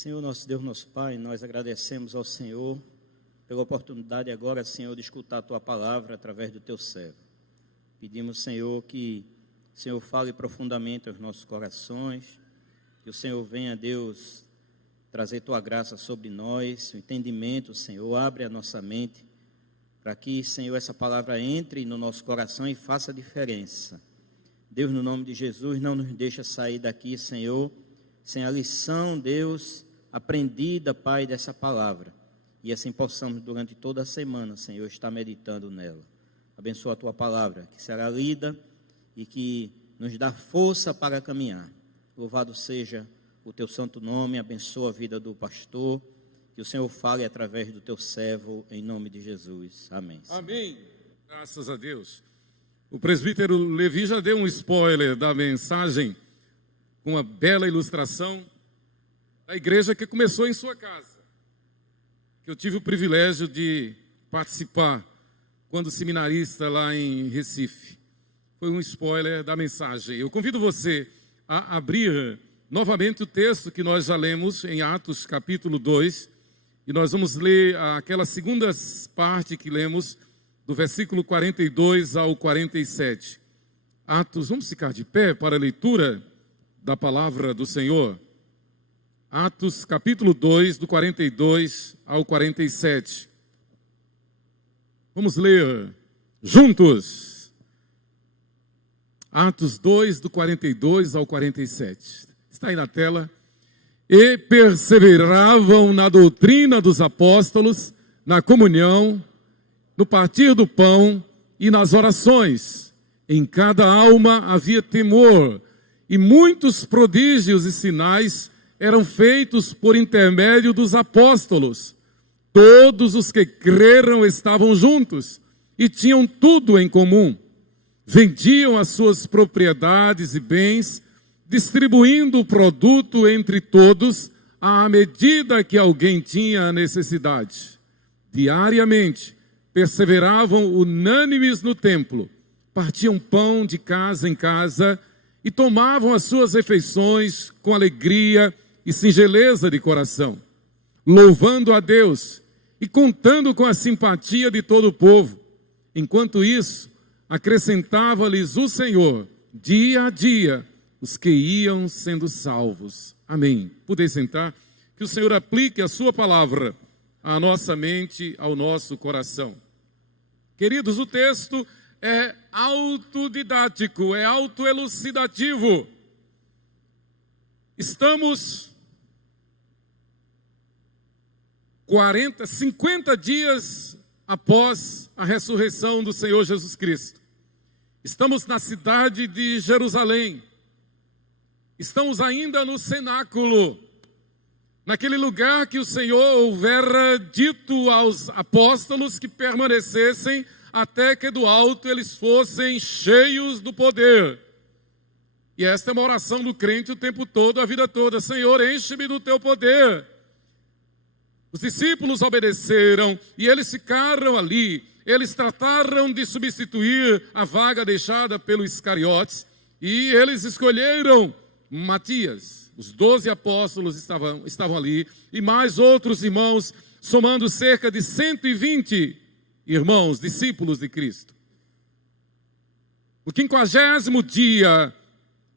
Senhor, nosso Deus, nosso Pai, nós agradecemos ao Senhor pela oportunidade agora, Senhor, de escutar a Tua palavra através do Teu servo. Pedimos, Senhor, que o Senhor fale profundamente aos nossos corações, que o Senhor venha, Deus, trazer Tua graça sobre nós, o entendimento, Senhor, abre a nossa mente, para que, Senhor, essa palavra entre no nosso coração e faça diferença. Deus, no nome de Jesus, não nos deixa sair daqui, Senhor, sem a lição, Deus, aprendida, Pai, dessa palavra. E assim possamos, durante toda a semana, Senhor, estar meditando nela. Abençoa a Tua palavra, que será lida e que nos dá força para caminhar. Louvado seja o Teu santo nome, abençoa a vida do pastor, que o Senhor fale através do Teu servo, em nome de Jesus. Amém. Amém. Graças a Deus. O presbítero Levi já deu um spoiler da mensagem, com uma bela ilustração da igreja que começou em sua casa, que eu tive o privilégio de participar quando seminarista lá em Recife. Foi um spoiler da mensagem. Eu convido você a abrir novamente o texto que nós já lemos em Atos capítulo 2, e nós vamos ler aquela segunda parte que lemos, do versículo 42 ao 47. Atos, vamos ficar de pé para a leitura da palavra do Senhor. Atos capítulo 2, do 42 ao 47. Vamos ler juntos. Atos 2, do 42 ao 47. Está aí na tela. E perseveravam na doutrina dos apóstolos, na comunhão, no partir do pão e nas orações. Em cada alma havia temor, e muitos prodígios e sinais eram feitos por intermédio dos apóstolos. Todos os que creram estavam juntos e tinham tudo em comum. Vendiam as suas propriedades e bens, distribuindo o produto entre todos, à medida que alguém tinha necessidade. Diariamente, perseveravam unânimes no templo, partiam pão de casa em casa e tomavam as suas refeições com alegria e singeleza de coração, louvando a Deus e contando com a simpatia de todo o povo. Enquanto isso, acrescentava-lhes o Senhor, dia a dia, os que iam sendo salvos. Amém. Podem sentar. Que o Senhor aplique a sua palavra à nossa mente, ao nosso coração. Queridos, o texto é autodidático, é autoelucidativo. Estamos 50 dias após a ressurreição do Senhor Jesus Cristo. Estamos na cidade de Jerusalém. Estamos ainda no cenáculo, naquele lugar que o Senhor houvera dito aos apóstolos que permanecessem até que do alto eles fossem cheios do poder. E esta é uma oração do crente o tempo todo, a vida toda. Senhor, enche-me do teu poder. Os discípulos obedeceram e eles ficaram ali. Eles trataram de substituir a vaga deixada pelo Iscariotes e eles escolheram Matias. Os 12 apóstolos estavam ali e mais outros irmãos, somando cerca de 120 irmãos, discípulos de Cristo. No 50º dia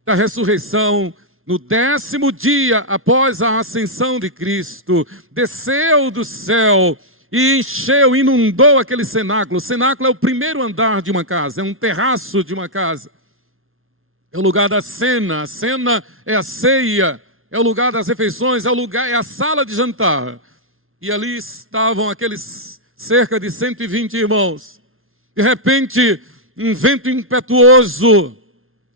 da ressurreição, no 10º dia após a ascensão de Cristo, desceu do céu e encheu, inundou aquele cenáculo. O cenáculo é o primeiro andar de uma casa, é um terraço de uma casa. É o lugar da cena, a cena é a ceia, é o lugar das refeições, é a sala de jantar. E ali estavam aqueles cerca de 120 irmãos. De repente, um vento impetuoso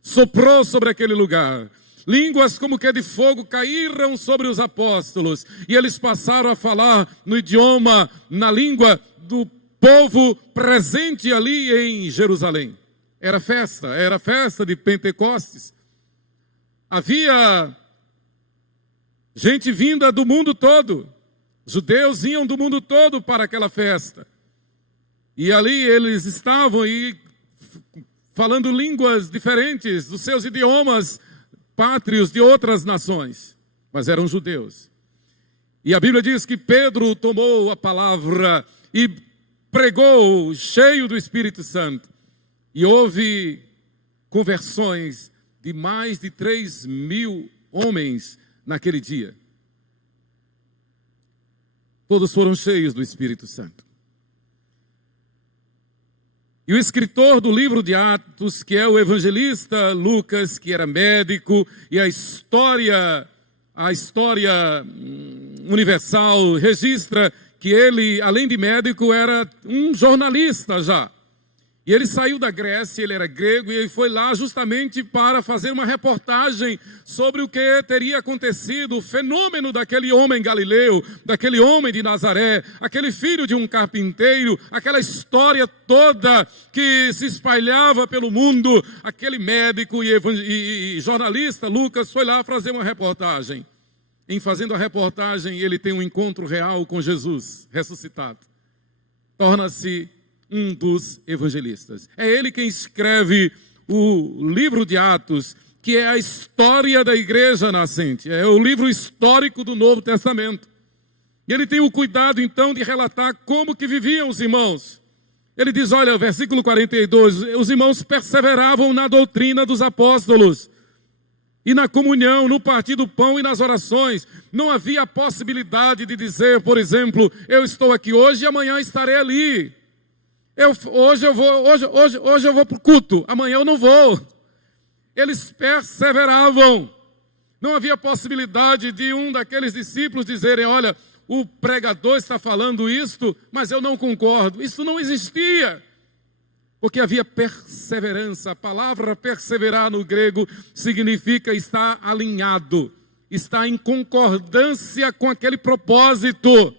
soprou sobre aquele lugar. Línguas como que de fogo caíram sobre os apóstolos. E eles passaram a falar no idioma, na língua do povo presente ali em Jerusalém. Era festa de Pentecostes. Havia gente vinda do mundo todo. Judeus iam do mundo todo para aquela festa. E ali eles estavam falando línguas diferentes dos seus idiomas pátrios de outras nações. Mas eram judeus. E a Bíblia diz que Pedro tomou a palavra e pregou cheio do Espírito Santo. E houve conversões de mais de 3.000 homens naquele dia. Todos foram cheios do Espírito Santo. E o escritor do livro de Atos, que é o evangelista Lucas, que era médico, e a história universal registra que ele, além de médico, era um jornalista já. E ele saiu da Grécia, ele era grego, e ele foi lá justamente para fazer uma reportagem sobre o que teria acontecido, o fenômeno daquele homem galileu, daquele homem de Nazaré, aquele filho de um carpinteiro, aquela história toda que se espalhava pelo mundo. Aquele médico e jornalista, Lucas, foi lá fazer uma reportagem. Em fazendo a reportagem, ele tem um encontro real com Jesus ressuscitado. Torna-se um dos evangelistas. É ele quem escreve o livro de Atos, que é a história da igreja nascente. É o livro histórico do Novo Testamento. E ele tem o cuidado, então, de relatar como que viviam os irmãos. Ele diz, olha, versículo 42, os irmãos perseveravam na doutrina dos apóstolos, e na comunhão, no partir do pão e nas orações. Não havia a possibilidade de dizer, por exemplo, eu estou aqui hoje e amanhã estarei ali. Hoje eu vou para o culto, amanhã eu não vou. Eles perseveravam. Não havia possibilidade de um daqueles discípulos dizerem, olha, o pregador está falando isto, mas eu não concordo. Isso não existia. Porque havia perseverança. A palavra perseverar no grego significa estar alinhado, estar em concordância com aquele propósito.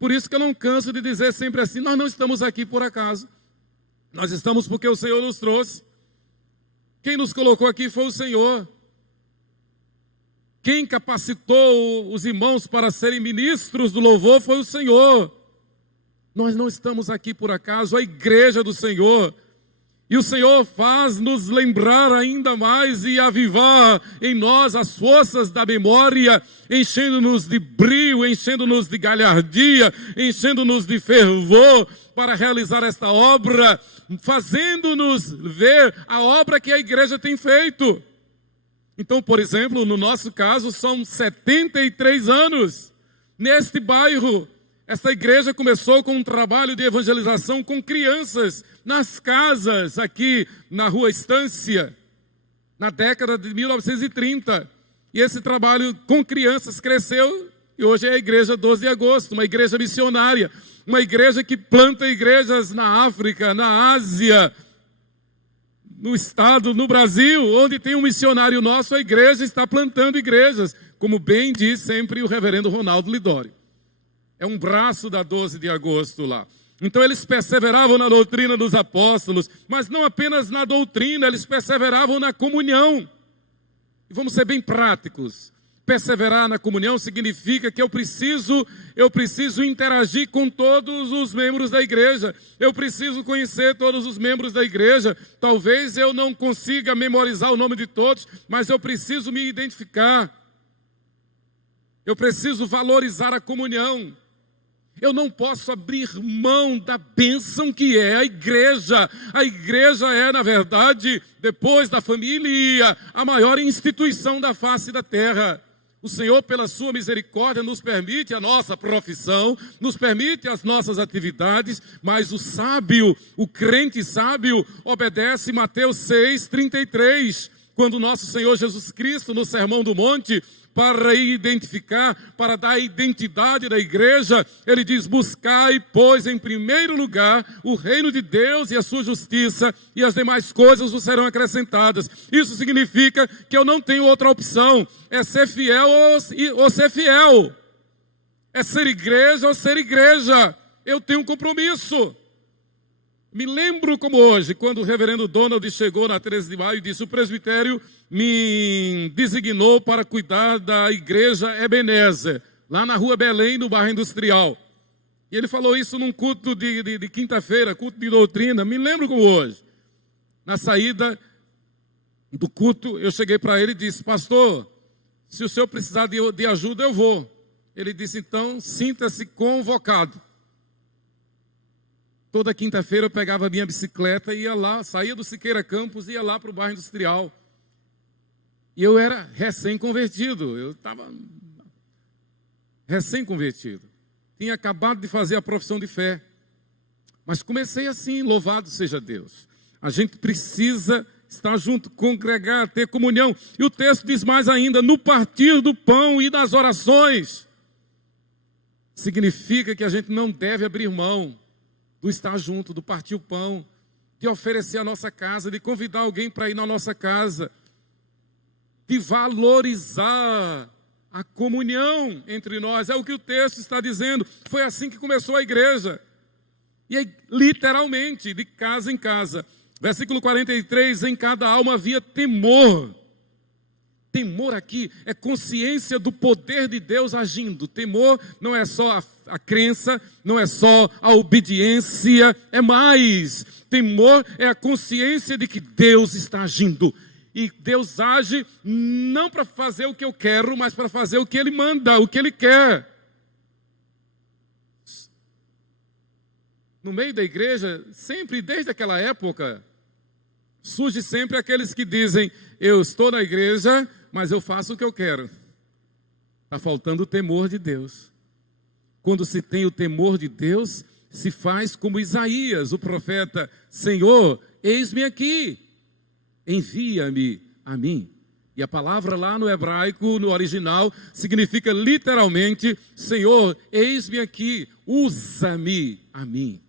Por isso que eu não canso de dizer sempre assim, nós não estamos aqui por acaso. Nós estamos porque o Senhor nos trouxe. Quem nos colocou aqui foi o Senhor. Quem capacitou os irmãos para serem ministros do louvor foi o Senhor. Nós não estamos aqui por acaso, a igreja do Senhor. E o Senhor faz nos lembrar ainda mais e avivar em nós as forças da memória, enchendo-nos de brio, enchendo-nos de galhardia, enchendo-nos de fervor para realizar esta obra, fazendo-nos ver a obra que a igreja tem feito. Então, por exemplo, no nosso caso, são 73 anos neste bairro. Esta igreja começou com um trabalho de evangelização com crianças nas casas aqui na Rua Estância, na década de 1930. E esse trabalho com crianças cresceu e hoje é a igreja 12 de agosto, uma igreja missionária, uma igreja que planta igrejas na África, na Ásia, no estado, no Brasil, onde tem um missionário nosso, a igreja está plantando igrejas, como bem diz sempre o reverendo Ronaldo Lidório. É um braço da 12 de agosto lá. Então eles perseveravam na doutrina dos apóstolos, mas não apenas na doutrina, eles perseveravam na comunhão. E vamos ser bem práticos. Perseverar na comunhão significa que eu preciso interagir com todos os membros da igreja. Eu preciso conhecer todos os membros da igreja. Talvez eu não consiga memorizar o nome de todos, mas eu preciso me identificar. Eu preciso valorizar a comunhão. Eu não posso abrir mão da bênção que é a igreja. A igreja é, na verdade, depois da família, a maior instituição da face da terra. O Senhor, pela sua misericórdia, nos permite a nossa profissão, nos permite as nossas atividades, mas o sábio, o crente sábio, obedece Mateus 6:33, quando o nosso Senhor Jesus Cristo, no Sermão do Monte, para identificar, para dar a identidade da igreja, ele diz, buscai, pois, em primeiro lugar, o reino de Deus e a sua justiça, e as demais coisas vos serão acrescentadas. Isso significa que eu não tenho outra opção, é ser fiel ou ser fiel, é ser igreja ou ser igreja, eu tenho um compromisso. Me lembro como hoje, quando o reverendo Donald chegou na 13 de maio e disse, o presbitério me designou para cuidar da igreja Ebenezer, lá na rua Belém, no bairro Industrial. E ele falou isso num culto de quinta-feira, culto de doutrina, me lembro como hoje. Na saída do culto, eu cheguei para ele e disse, pastor, se o senhor precisar de ajuda, eu vou. ele disse, então, sinta-se convocado. Toda quinta-feira eu pegava a minha bicicleta e ia lá, saía do Siqueira Campos e ia lá para o bairro Industrial. E eu era recém-convertido, eu estava recém-convertido. Tinha acabado de fazer a profissão de fé. Mas comecei assim, louvado seja Deus. A gente precisa estar junto, congregar, ter comunhão. E o texto diz mais ainda, no partir do pão e das orações. Significa que a gente não deve abrir mão do estar junto, do partir o pão, de oferecer a nossa casa, de convidar alguém para ir na nossa casa, de valorizar a comunhão entre nós. É o que o texto está dizendo. Foi assim que começou a igreja. E aí, literalmente, de casa em casa. Versículo 43, em cada alma havia temor. Temor aqui é consciência do poder de Deus agindo. Temor não é só a crença, não é só a obediência, é mais. Temor é a consciência de que Deus está agindo. E Deus age não para fazer o que eu quero, mas para fazer o que Ele manda, o que Ele quer. No meio da igreja, sempre, desde aquela época, surge sempre aqueles que dizem, eu estou na igreja, mas eu faço o que eu quero. Está faltando o temor de Deus. Quando se tem o temor de Deus, se faz como Isaías, o profeta, Senhor, eis-me aqui, envia-me a mim. E a palavra lá no hebraico, no original, significa literalmente, Senhor, eis-me aqui, usa-me a mim.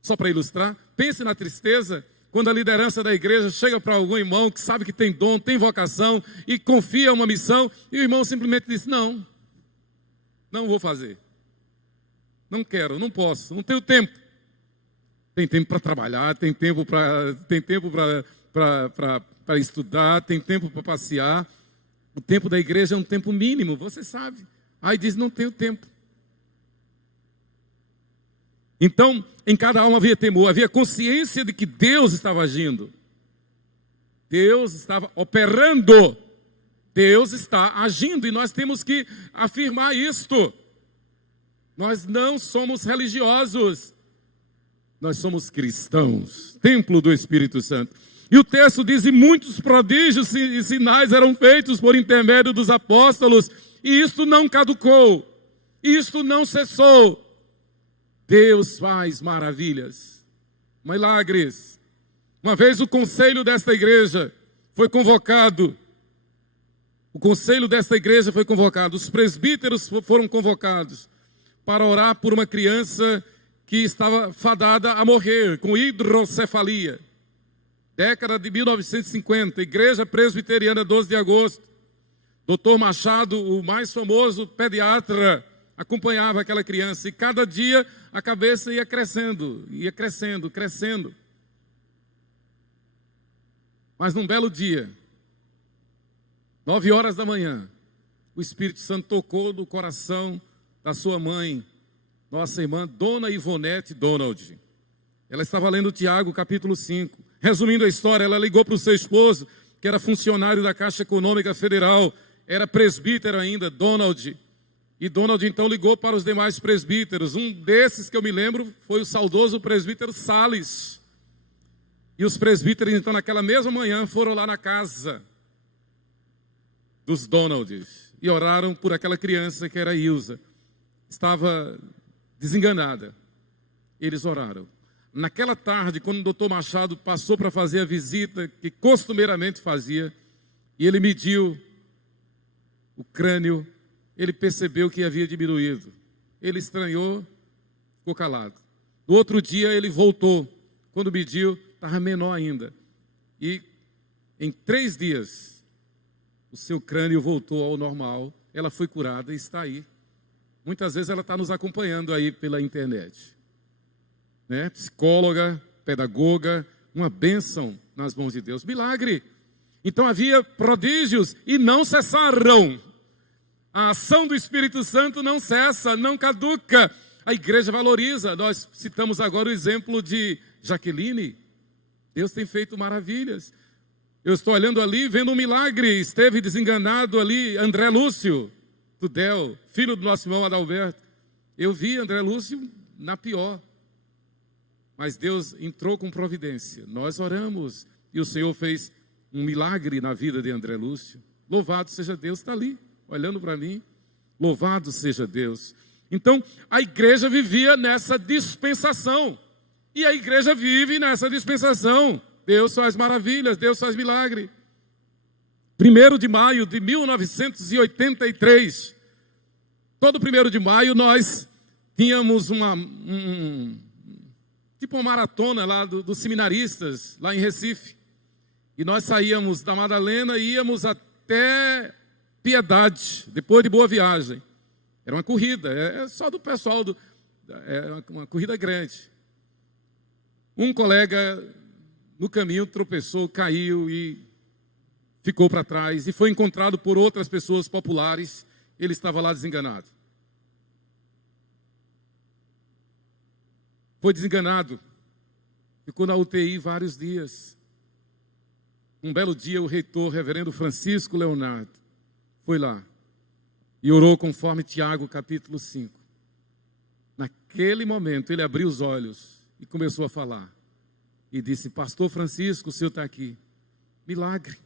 Só para ilustrar, pense na tristeza quando a liderança da igreja chega para algum irmão que sabe que tem dom, tem vocação e confia uma missão e o irmão simplesmente diz, não vou fazer, não quero, não posso, não tenho tempo. Tem tempo para trabalhar, tem tempo para estudar, tem tempo para passear. O tempo da igreja é um tempo mínimo, você sabe. Aí diz, não tenho tempo. Então, em cada alma havia temor, havia consciência de que Deus estava agindo. Deus estava operando. Deus está agindo e nós temos que afirmar isto. Nós não somos religiosos. Nós somos cristãos, templo do Espírito Santo. E o texto diz, e muitos prodígios e sinais eram feitos por intermédio dos apóstolos, e isto não caducou, isto não cessou. Deus faz maravilhas, milagres. Uma vez o conselho desta igreja foi convocado, os presbíteros foram convocados para orar por uma criança que estava fadada a morrer com hidrocefalia. Década de 1950, Igreja Presbiteriana 12 de agosto. Dr. Machado, o mais famoso pediatra, acompanhava aquela criança e cada dia a cabeça ia crescendo. Mas num belo dia, 9 horas da manhã, o Espírito Santo tocou no coração da sua mãe, nossa irmã Dona Ivonete Donald. Ela estava lendo Tiago, capítulo 5. Resumindo a história, ela ligou para o seu esposo, que era funcionário da Caixa Econômica Federal, era presbítero ainda, Donald. E Donald então ligou para os demais presbíteros. Um desses que eu me lembro foi o saudoso presbítero Salles. E os presbíteros então naquela mesma manhã foram lá na casa dos Donalds e oraram por aquela criança que era Ilza. Estava desenganada. Eles oraram. Naquela tarde, quando o doutor Machado passou para fazer a visita que costumeiramente fazia, e ele mediu o crânio, ele percebeu que havia diminuído. Ele estranhou, ficou calado. No outro dia ele voltou. Quando mediu, estava menor ainda. E em 3 dias, o seu crânio voltou ao normal. Ela foi curada e está aí. Muitas vezes ela está nos acompanhando aí pela internet. Né? Psicóloga, pedagoga, uma bênção nas mãos de Deus. Milagre. Então havia prodígios e não cessaram. A ação do Espírito Santo não cessa, não caduca. A igreja valoriza. Nós citamos agora o exemplo de Jaqueline. Deus tem feito maravilhas. Eu estou olhando ali, vendo um milagre. Esteve desenganado ali André Lúcio. Tudel, filho do nosso irmão Adalberto. Eu vi André Lúcio na pior. Mas Deus entrou com providência. Nós oramos e o Senhor fez um milagre na vida de André Lúcio. Louvado seja Deus, está ali, olhando para mim. Louvado seja Deus. Então, a igreja vivia nessa dispensação. E a igreja vive nessa dispensação. Deus faz maravilhas, Deus faz milagre. 1º de maio de 1983. Todo 1º de maio nós tínhamos tipo uma maratona lá dos seminaristas, lá em Recife. E nós saíamos da Madalena e íamos até Piedade, depois de Boa Viagem. Era uma corrida, é só do pessoal, é uma corrida grande. Um colega no caminho tropeçou, caiu e ficou para trás. E foi encontrado por outras pessoas populares. Ele estava lá desenganado. Foi desenganado. Ficou na UTI vários dias. Um belo dia, o reitor, reverendo Francisco Leonardo, foi lá e orou conforme Tiago, capítulo 5. Naquele momento, ele abriu os olhos e começou a falar. E disse: pastor Francisco, o senhor está aqui. Milagre.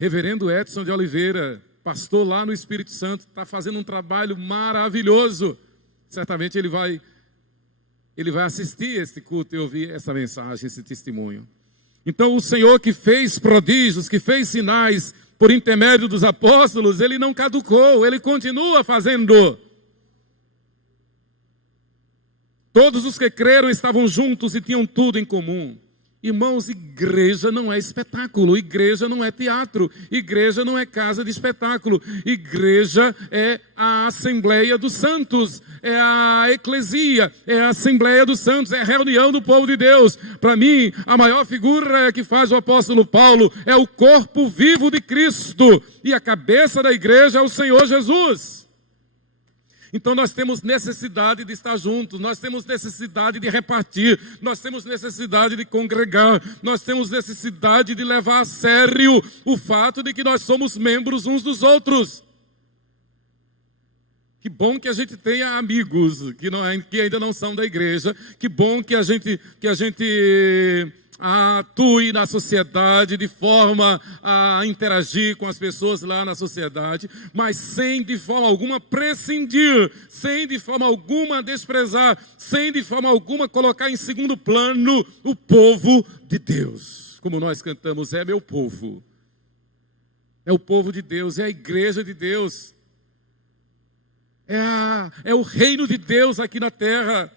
Reverendo Edson de Oliveira, pastor lá no Espírito Santo, está fazendo um trabalho maravilhoso. Certamente ele vai assistir esse culto e ouvir essa mensagem, esse testemunho. Então o Senhor que fez prodígios, que fez sinais por intermédio dos apóstolos, Ele não caducou, Ele continua fazendo. Todos os que creram estavam juntos e tinham tudo em comum. Irmãos, igreja não é espetáculo, igreja não é teatro, igreja não é casa de espetáculo, igreja é a Assembleia dos Santos, é a eclesia, é a Assembleia dos Santos, é a reunião do povo de Deus. Para mim, a maior figura que faz o apóstolo Paulo é o corpo vivo de Cristo, e a cabeça da igreja é o Senhor Jesus. Então nós temos necessidade de estar juntos, nós temos necessidade de repartir, nós temos necessidade de congregar, nós temos necessidade de levar a sério o fato de que nós somos membros uns dos outros. Que bom que a gente tenha amigos que ainda não são da igreja, que bom que a gente atue na sociedade de forma a interagir com as pessoas lá na sociedade, mas sem de forma alguma prescindir, sem de forma alguma desprezar, sem de forma alguma colocar em segundo plano o povo de Deus. Como nós cantamos, é meu povo, é o povo de Deus, é a igreja de Deus, é o reino de Deus aqui na terra.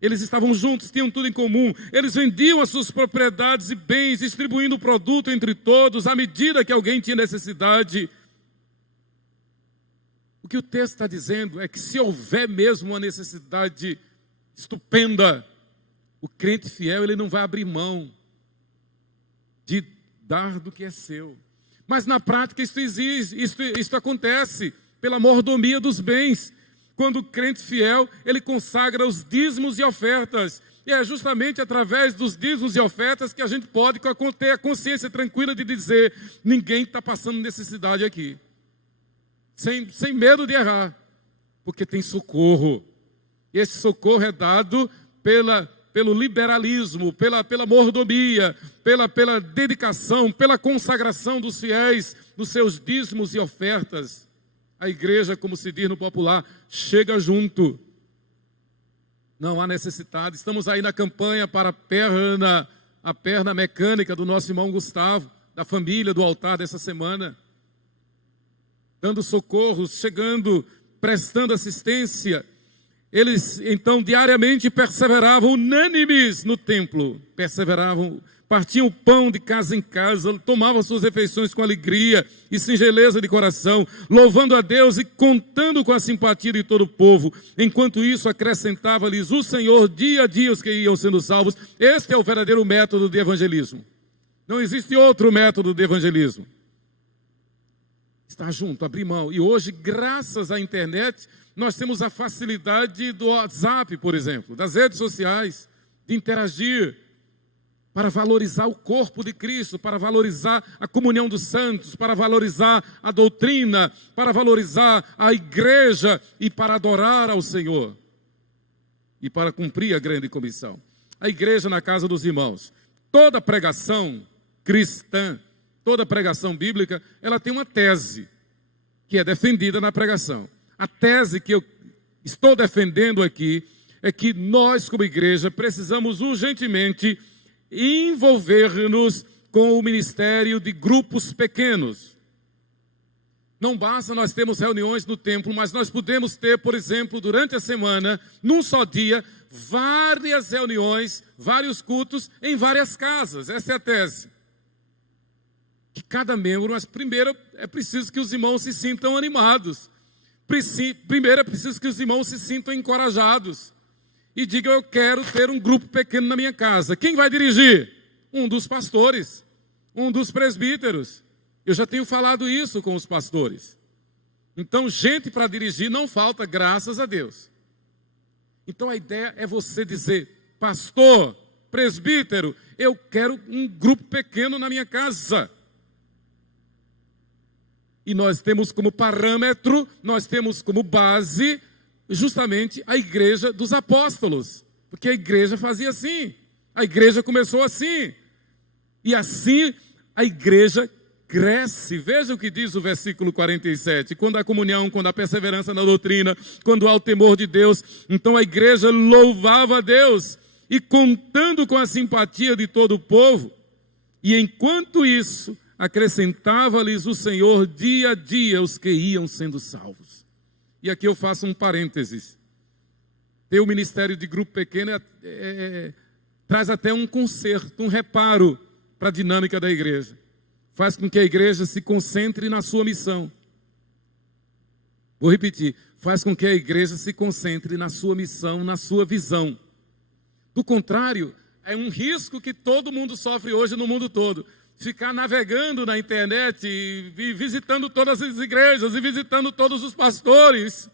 Eles estavam juntos, tinham tudo em comum. Eles vendiam as suas propriedades e bens, distribuindo o produto entre todos, à medida que alguém tinha necessidade. O que o texto está dizendo é que se houver mesmo uma necessidade estupenda, o crente fiel, ele não vai abrir mão de dar do que é seu. Mas na prática isso existe, isso acontece pela mordomia dos bens. Quando o crente fiel, ele consagra os dízimos e ofertas. E é justamente através dos dízimos e ofertas que a gente pode ter a consciência tranquila de dizer: ninguém está passando necessidade aqui. Sem medo de errar. Porque tem socorro. E esse socorro é dado pelo liberalismo, pela mordomia, pela dedicação, pela consagração dos fiéis, dos seus dízimos e ofertas. A igreja, como se diz no popular, chega junto. Não há necessidade. Estamos aí na campanha para a perna mecânica do nosso irmão Gustavo, da família do altar dessa semana. Dando socorros, chegando, prestando assistência. Eles, então, diariamente perseveravam unânimes no templo. Perseveravam, partiam o pão de casa em casa, tomavam suas refeições com alegria e singeleza de coração, louvando a Deus e contando com a simpatia de todo o povo. Enquanto isso, acrescentava-lhes o Senhor dia a dia os que iam sendo salvos. Este é o verdadeiro método de evangelismo. Não existe outro método de evangelismo. Estar junto, abrir mão. E hoje, graças à internet, nós temos a facilidade do WhatsApp, por exemplo, das redes sociais, de interagir. para valorizar o corpo de Cristo, para valorizar a comunhão dos santos, para valorizar a doutrina, para valorizar a igreja e para adorar ao Senhor e para cumprir a grande comissão. A igreja na casa dos irmãos. Toda pregação cristã, toda pregação bíblica, ela tem uma tese que é defendida na pregação. A tese que eu estou defendendo aqui é que nós, como igreja, precisamos urgentemente envolver-nos com o ministério de grupos pequenos. Não basta nós termos reuniões no templo, mas nós podemos ter, por exemplo, durante a semana, num só dia, várias reuniões, vários cultos em várias casas. Essa é a tese. Que cada membro, mas primeiro é preciso que os irmãos se sintam animados. Primeiro é preciso que os irmãos se sintam encorajados. E digam, eu quero ter um grupo pequeno na minha casa. Quem vai dirigir? Um dos pastores, um dos presbíteros. Eu já tenho falado isso com os pastores. Então, gente para dirigir não falta, graças a Deus. Então, a ideia é você dizer, pastor, presbítero, eu quero um grupo pequeno na minha casa. E nós temos como parâmetro, nós temos como base, justamente a igreja dos apóstolos. Porque a igreja fazia assim. A igreja começou assim. E assim a igreja cresce. Veja o que diz o versículo 47. Quando há comunhão, quando há perseverança na doutrina, quando há o temor de Deus, então a igreja louvava a Deus. E contando com a simpatia de todo o povo, e enquanto isso, acrescentava-lhes o Senhor dia a dia os que iam sendo salvos. E aqui eu faço um parênteses. Ter o ministério de grupo pequeno traz até um conserto, um reparo para a dinâmica da igreja. Faz com que a igreja se concentre na sua missão. Vou repetir. Faz com que a igreja se concentre na sua missão, na sua visão. Do contrário, é um risco que todo mundo sofre hoje no mundo todo. Ficar navegando na internet e visitando todas as igrejas e visitando todos os pastores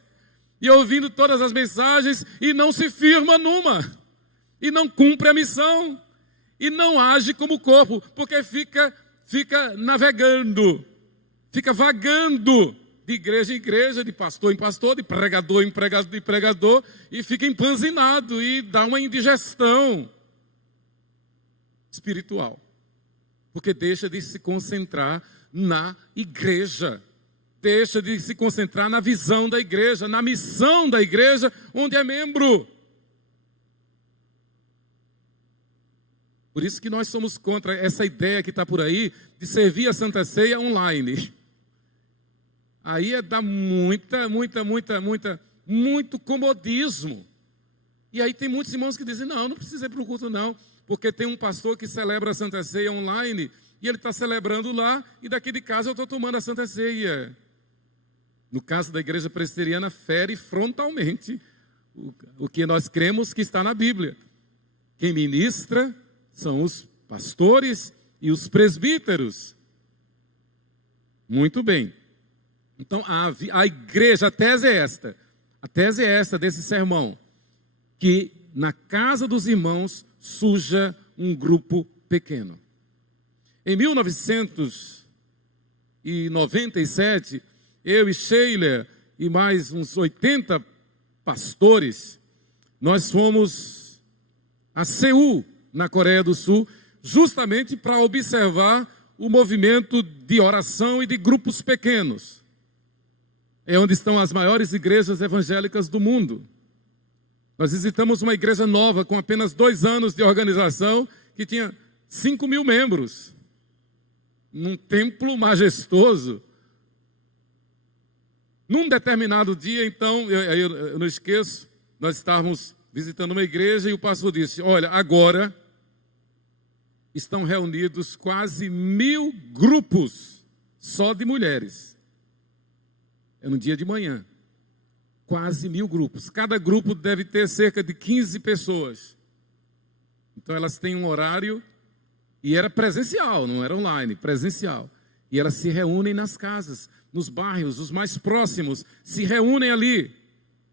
e ouvindo todas as mensagens e não se firma numa e não cumpre a missão e não age como corpo, porque fica navegando, fica vagando de igreja em igreja, de pastor em pastor, de pregador em pregador e fica empanzinado e dá uma indigestão espiritual. Porque deixa de se concentrar na igreja. Deixa de se concentrar na visão da igreja, na missão da igreja, onde é membro. Por isso que nós somos contra essa ideia que está por aí, de servir a Santa Ceia online. Aí é dar muito comodismo. E aí tem muitos irmãos que dizem, não precisa ir para o culto não. Porque tem um pastor que celebra a Santa Ceia online e ele está celebrando lá e daqui de casa eu estou tomando a Santa Ceia. No caso da igreja presbiteriana, fere frontalmente o que nós cremos que está na Bíblia. Quem ministra são os pastores e os presbíteros. Muito bem. Então a igreja, a tese é esta desse sermão, que na casa dos irmãos surja um grupo pequeno. Em 1997, eu e Sheila e mais uns 80 pastores, nós fomos a Seul, na Coreia do Sul, justamente para observar o movimento de oração e de grupos pequenos. É onde estão as maiores igrejas evangélicas do mundo. Nós visitamos uma igreja nova, com apenas 2 anos de organização, que tinha 5.000 membros. Num templo majestoso. Num determinado dia, então, eu não esqueço, nós estávamos visitando uma igreja e o pastor disse, olha, agora estão reunidos quase 1.000 grupos só de mulheres. É no dia de manhã. Quase 1.000 grupos. Cada grupo deve ter cerca de 15 pessoas. Então elas têm um horário, e era presencial, não era online, presencial. E elas se reúnem nas casas, nos bairros, os mais próximos, se reúnem ali.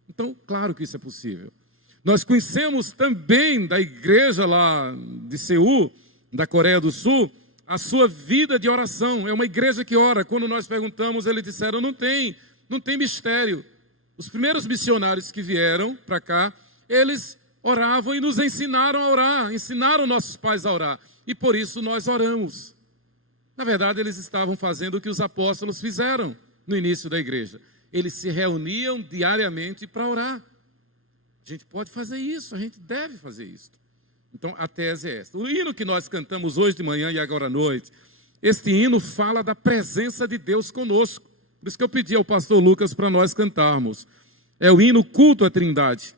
Então, claro que isso é possível. Nós conhecemos também da igreja lá de Seul, da Coreia do Sul, a sua vida de oração. É uma igreja que ora. Quando nós perguntamos, eles disseram, não tem mistério. Os primeiros missionários que vieram para cá, eles oravam e nos ensinaram a orar, ensinaram nossos pais a orar. E por isso nós oramos. Na verdade, eles estavam fazendo o que os apóstolos fizeram no início da igreja. Eles se reuniam diariamente para orar. A gente pode fazer isso, a gente deve fazer isso. Então, a tese é esta. O hino que nós cantamos hoje de manhã e agora à noite, este hino fala da presença de Deus conosco. Por isso que eu pedi ao pastor Lucas para nós cantarmos. É o hino Culto à Trindade.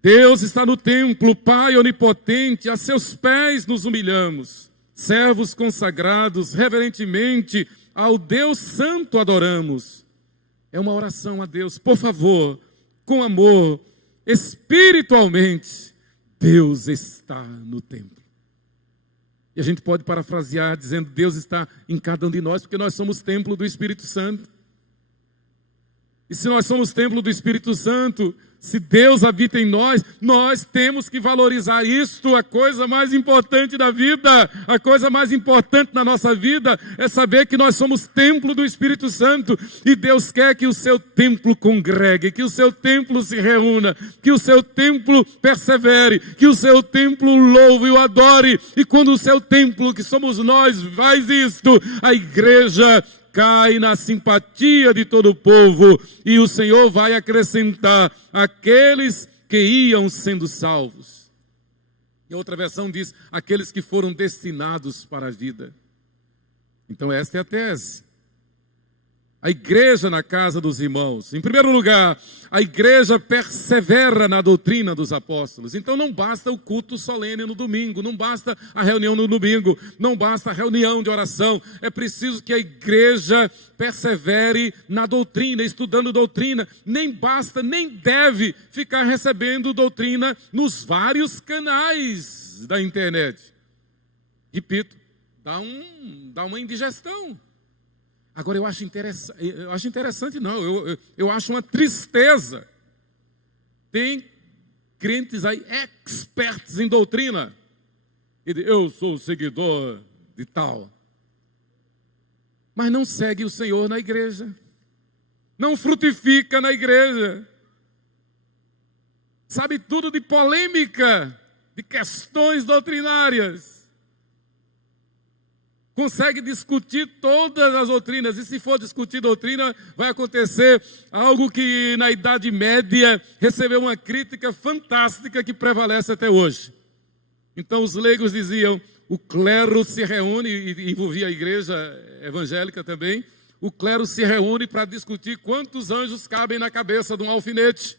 Deus está no templo, Pai onipotente, a seus pés nos humilhamos. Servos consagrados, reverentemente, ao Deus Santo adoramos. É uma oração a Deus, por favor, com amor, espiritualmente, Deus está no templo. E a gente pode parafrasear dizendo, Deus está em cada um de nós, porque nós somos templo do Espírito Santo. E se nós somos templo do Espírito Santo, se Deus habita em nós, nós temos que valorizar isto, a coisa mais importante da vida. A coisa mais importante na nossa vida é saber que nós somos templo do Espírito Santo. E Deus quer que o seu templo congregue, que o seu templo se reúna, que o seu templo persevere, que o seu templo louve e o adore. E quando o seu templo, que somos nós, faz isto, a igreja cai na simpatia de todo o povo, e o Senhor vai acrescentar aqueles que iam sendo salvos. E outra versão diz, aqueles que foram destinados para a vida. Então esta é a tese. A igreja na casa dos irmãos. Em primeiro lugar, a igreja persevera na doutrina dos apóstolos. Então não basta o culto solene no domingo, não basta a reunião no domingo, não basta a reunião de oração. É preciso que a igreja persevere na doutrina, estudando doutrina. Nem basta, nem deve ficar recebendo doutrina nos vários canais da internet. Repito, dá uma indigestão. Agora eu acho interessante, eu acho uma tristeza. Tem crentes aí, experts em doutrina, e diz, eu sou seguidor de tal, mas não segue o Senhor na igreja, não frutifica na igreja, sabe tudo de polêmica, de questões doutrinárias, consegue discutir todas as doutrinas, e se for discutir doutrina, vai acontecer algo que na Idade Média recebeu uma crítica fantástica que prevalece até hoje. Então os leigos diziam, o clero se reúne, e envolvia a igreja evangélica também, o clero se reúne para discutir quantos anjos cabem na cabeça de um alfinete,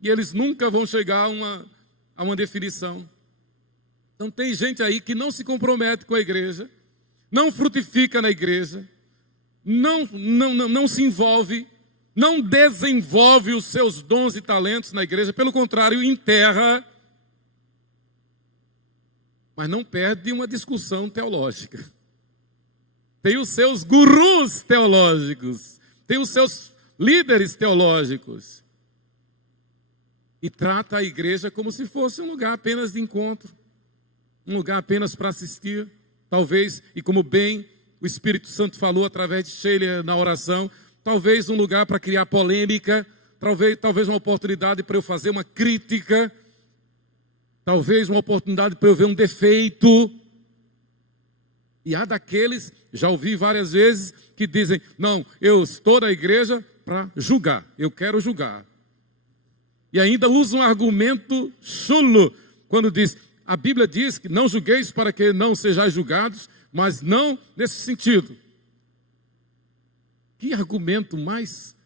e eles nunca vão chegar a uma definição. Então tem gente aí que não se compromete com a igreja, não frutifica na igreja, não se envolve, não desenvolve os seus dons e talentos na igreja, pelo contrário, enterra, mas não perde uma discussão teológica. Tem os seus gurus teológicos, tem os seus líderes teológicos, e trata a igreja como se fosse um lugar apenas de encontro, um lugar apenas para assistir. Talvez, e como bem o Espírito Santo falou através de Sheila na oração, talvez um lugar para criar polêmica, talvez uma oportunidade para eu fazer uma crítica, talvez uma oportunidade para eu ver um defeito. E há daqueles, já ouvi várias vezes, que dizem, não, eu estou na igreja para julgar, eu quero julgar. E ainda usa um argumento chulo, quando diz, a Bíblia diz que não julgueis para que não sejais julgados, mas não nesse sentido. Que argumento mais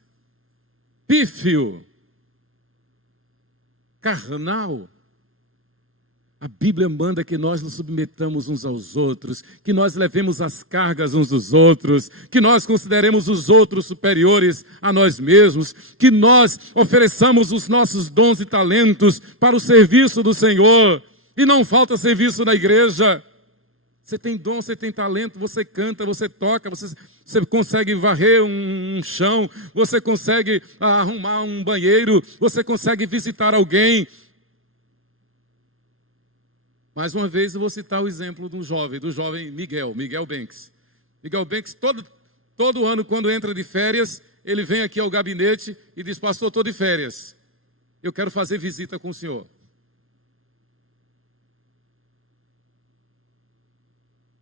pífio, carnal. A Bíblia manda que nós nos submetamos uns aos outros, que nós levemos as cargas uns dos outros, que nós consideremos os outros superiores a nós mesmos, que nós ofereçamos os nossos dons e talentos para o serviço do Senhor. E não falta serviço na igreja. Você tem dom, você tem talento, você canta, você toca, você consegue varrer um chão, você consegue arrumar um banheiro, você consegue visitar alguém. Mais uma vez eu vou citar o exemplo do jovem Miguel Banks. Miguel Banks, todo ano, quando entra de férias, ele vem aqui ao gabinete e diz: pastor, estou de férias, eu quero fazer visita com o senhor.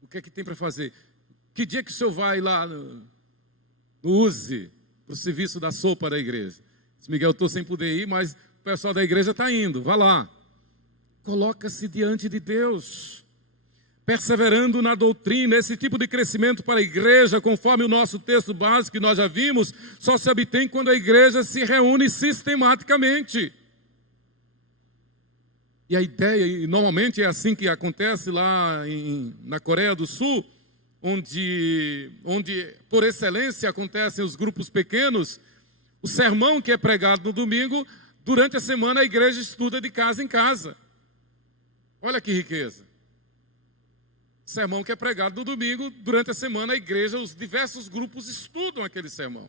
O que é que tem para fazer? Que dia que o senhor vai lá no USE, para o serviço da sopa da igreja? Diz: Miguel, estou sem poder ir, mas o pessoal da igreja está indo, vá lá. Coloca-se diante de Deus, perseverando na doutrina. Esse tipo de crescimento para a igreja, conforme o nosso texto básico que nós já vimos, só se obtém quando a igreja se reúne sistematicamente. E a ideia, e normalmente é assim que acontece lá na Coreia do Sul, onde por excelência acontecem os grupos pequenos. O sermão que é pregado no domingo, durante a semana a igreja estuda de casa em casa. Olha que riqueza. Sermão que é pregado no domingo, durante a semana a igreja, os diversos grupos estudam aquele sermão.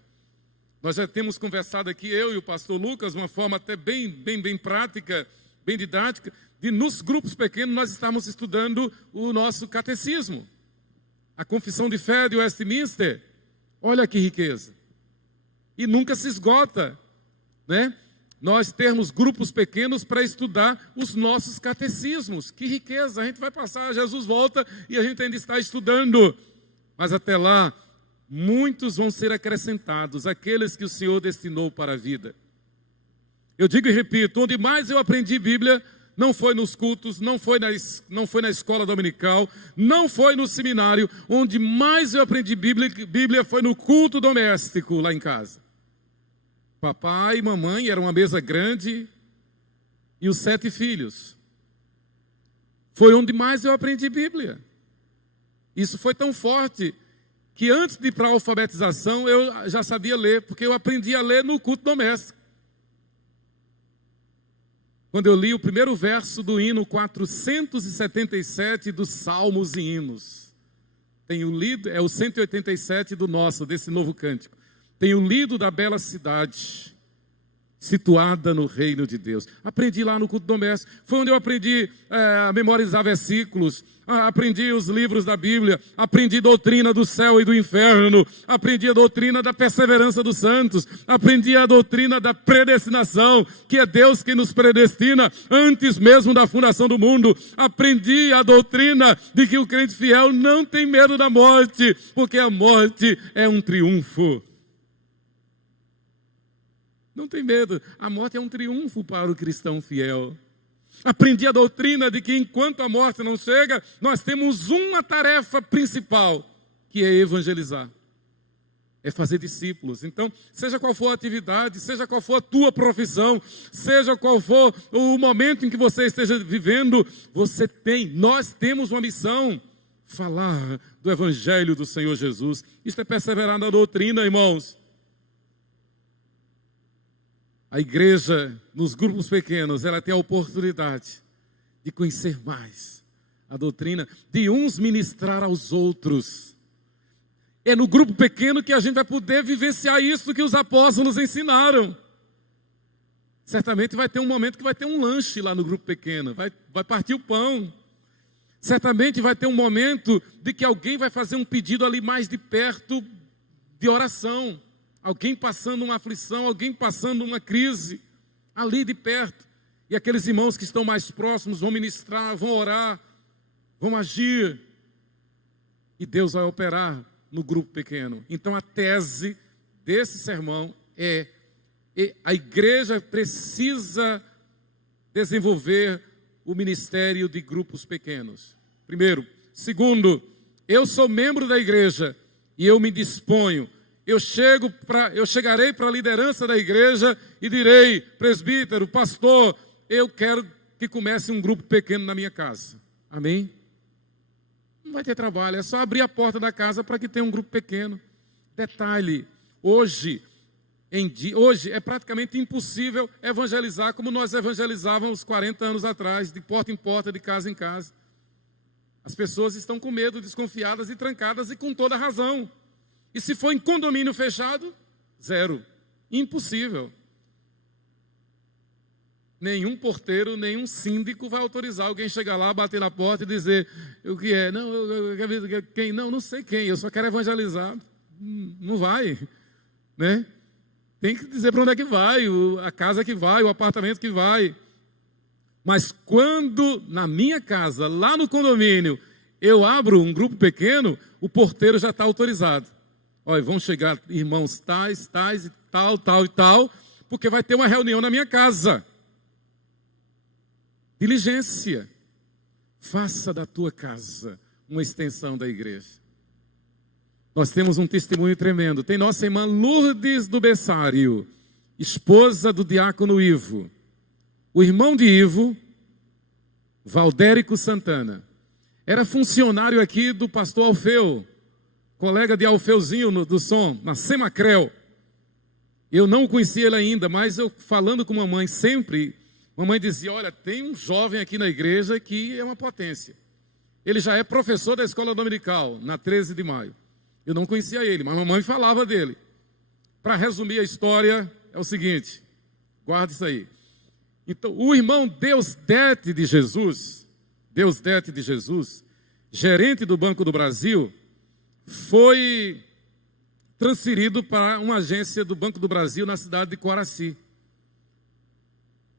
Nós já temos conversado aqui, eu e o pastor Lucas, de uma forma até bem prática, bem didática, de nos grupos pequenos nós estamos estudando o nosso catecismo. A Confissão de Fé de Westminster. Olha que riqueza. E nunca se esgota, né? Nós termos grupos pequenos para estudar os nossos catecismos. Que riqueza, a gente vai passar, Jesus volta e a gente ainda está estudando. Mas até lá, muitos vão ser acrescentados, aqueles que o Senhor destinou para a vida. Eu digo e repito, onde mais eu aprendi Bíblia, não foi nos cultos, não foi na escola dominical, não foi no seminário. Onde mais eu aprendi Bíblia foi no culto doméstico lá em casa. Papai e mamãe, era uma mesa grande, e os 7 filhos. Foi onde mais eu aprendi Bíblia. Isso foi tão forte, que antes de ir para a alfabetização, eu já sabia ler, porque eu aprendi a ler no culto doméstico. Quando eu li o primeiro verso do hino 477 dos Salmos e Hinos. Tenho lido, é o 187 do nosso, desse novo cântico. Tenho lido da bela cidade, situada no reino de Deus. Aprendi lá no culto doméstico. Foi onde eu aprendi a memorizar versículos. Aprendi os livros da Bíblia. Aprendi doutrina do céu e do inferno. Aprendi a doutrina da perseverança dos santos. Aprendi a doutrina da predestinação, que é Deus quem nos predestina antes mesmo da fundação do mundo. Aprendi a doutrina de que o crente fiel não tem medo da morte, porque a morte é um triunfo. Não tem medo, a morte é um triunfo para o cristão fiel. Aprendi a doutrina de que enquanto a morte não chega, nós temos uma tarefa principal, que é evangelizar. É fazer discípulos. Então, seja qual for a atividade, seja qual for a tua profissão, seja qual for o momento em que você esteja vivendo, nós temos uma missão: falar do evangelho do Senhor Jesus. Isso é perseverar na doutrina, irmãos. A igreja, nos grupos pequenos, ela tem a oportunidade de conhecer mais a doutrina, de uns ministrar aos outros. É no grupo pequeno que a gente vai poder vivenciar isso que os apóstolos ensinaram. Certamente vai ter um momento que vai ter um lanche lá no grupo pequeno, vai partir o pão. Certamente vai ter um momento de que alguém vai fazer um pedido ali mais de perto de oração. Alguém passando uma aflição, alguém passando uma crise, ali de perto. E aqueles irmãos que estão mais próximos vão ministrar, vão orar, vão agir. E Deus vai operar no grupo pequeno. Então a tese desse sermão é: a igreja precisa desenvolver o ministério de grupos pequenos. Primeiro. Segundo, eu sou membro da igreja e eu me disponho. Eu chegarei para a liderança da igreja e direi: presbítero, pastor, eu quero que comece um grupo pequeno na minha casa. Amém? Não vai ter trabalho, é só abrir a porta da casa para que tenha um grupo pequeno. Detalhe, hoje é praticamente impossível evangelizar como nós evangelizávamos 40 anos atrás, de porta em porta, de casa em casa. As pessoas estão com medo, desconfiadas e trancadas, e com toda razão. E se for em condomínio fechado, zero. Impossível. Nenhum porteiro, nenhum síndico vai autorizar alguém chegar lá, bater na porta e dizer o que é. Não, quem? Não sei quem, eu só quero evangelizar. Não vai, né? Tem que dizer para onde é que vai, a casa que vai, o apartamento que vai. Mas quando na minha casa, lá no condomínio, eu abro um grupo pequeno, o porteiro já está autorizado. Olha, vão chegar irmãos tais e tal, porque vai ter uma reunião na minha casa. Diligência. Faça da tua casa uma extensão da igreja. Nós temos um testemunho tremendo. Tem nossa irmã Lourdes do Bessário, esposa do diácono Ivo. O irmão de Ivo, Valdérico Santana, era funcionário aqui do pastor Alfeu, colega de Alfeuzinho do som, na Semacrel. Eu não conhecia ele ainda, mas eu falando com mamãe sempre, mamãe dizia, olha, tem um jovem aqui na igreja que é uma potência. Ele já é professor da escola dominical, na 13 de maio. Eu não conhecia ele, mas a mamãe falava dele. Para resumir a história, é o seguinte, guarda isso aí. Então, o irmão Deusdete de Jesus, gerente do Banco do Brasil, foi transferido para uma agência do Banco do Brasil na cidade de Coraci.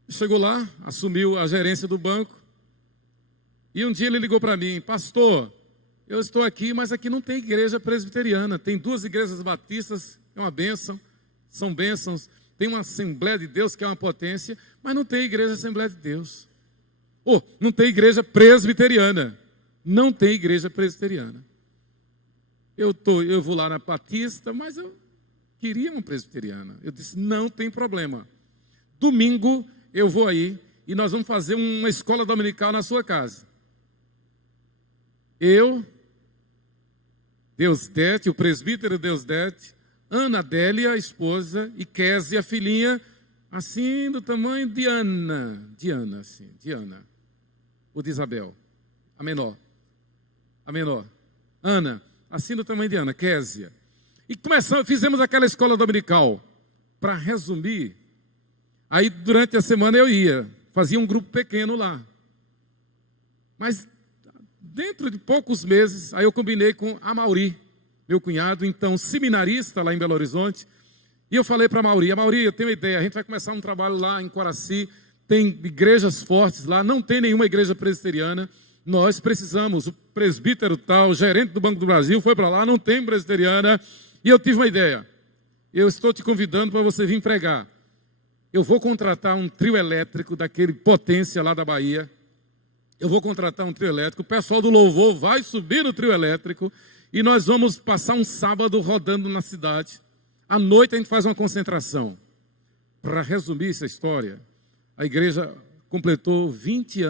Chegou lá, assumiu a gerência do banco, e um dia ele ligou para mim, pastor, eu estou aqui, mas aqui não tem igreja presbiteriana, tem 2 igrejas batistas, é uma bênção, são bênçãos, tem uma Assembleia de Deus que é uma potência, mas não tem igreja Assembleia de Deus. Não tem igreja presbiteriana, não tem igreja presbiteriana. Eu vou lá na Batista, mas eu queria uma presbiteriana. Eu disse, não tem problema. Domingo eu vou aí e nós vamos fazer uma escola dominical na sua casa. Eu, Deusdete, o presbítero Deusdete, Ana Adélia, a esposa, e Kézia, a filhinha, assim do tamanho de Ana. Diana. Ou de Isabel, a menor. Ana, assim do tamanho de Ana, Kézia. E fizemos aquela escola dominical. Para resumir, aí durante a semana eu ia, fazia um grupo pequeno lá. Mas dentro de poucos meses, aí eu combinei com a Mauri, meu cunhado, então seminarista lá em Belo Horizonte, e eu falei para a Mauri, eu tenho uma ideia, a gente vai começar um trabalho lá em Coraci, tem igrejas fortes lá, não tem nenhuma igreja presbiteriana, nós precisamos, o presbítero tal, o gerente do Banco do Brasil foi para lá, não tem presbiteriana, e eu tive uma ideia, eu estou te convidando para você vir pregar, eu vou contratar um trio elétrico daquele potência lá da Bahia, eu vou contratar um trio elétrico, o pessoal do louvor vai subir no trio elétrico, e nós vamos passar um sábado rodando na cidade, à noite a gente faz uma concentração. Para resumir essa história, a igreja completou 25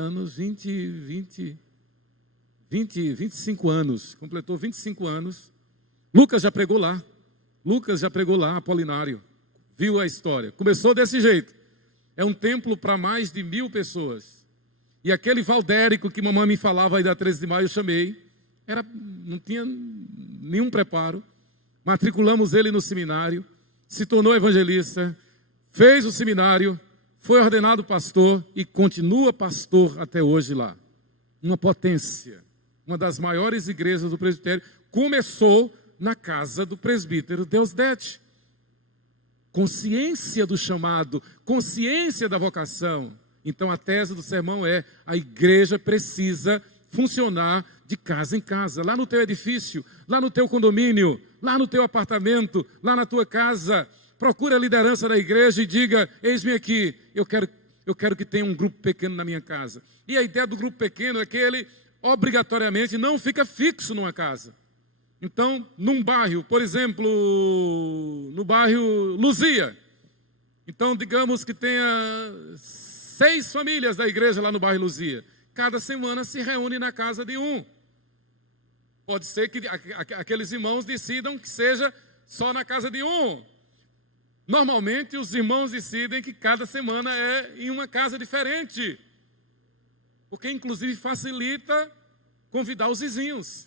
anos. Completou 25 anos. Lucas já pregou lá, Apolinário. Viu a história. Começou desse jeito. É um templo para mais de 1000 pessoas. E aquele Valdérico que mamãe me falava aí da 13 de maio, eu chamei. Não tinha nenhum preparo. Matriculamos ele no seminário. Se tornou evangelista. Fez o seminário. Foi ordenado pastor e continua pastor até hoje lá. Uma potência. Uma das maiores igrejas do presbitério. Começou na casa do presbítero Deusdete. Consciência do chamado. Consciência da vocação. Então a tese do sermão é: a igreja precisa funcionar de casa em casa. Lá no teu edifício, lá no teu condomínio, lá no teu apartamento, lá na tua casa. Procure a liderança da igreja e diga: eis-me aqui, eu quero que tenha um grupo pequeno na minha casa. E a ideia do grupo pequeno é que ele obrigatoriamente não fica fixo numa casa. Então, num bairro, por exemplo, no bairro Luzia. Então, digamos que tenha 6 famílias da igreja lá no bairro Luzia. Cada semana se reúne na casa de um. Pode ser que aqueles irmãos decidam que seja só na casa de um. Normalmente os irmãos decidem que cada semana é em uma casa diferente. Porque inclusive facilita convidar os vizinhos.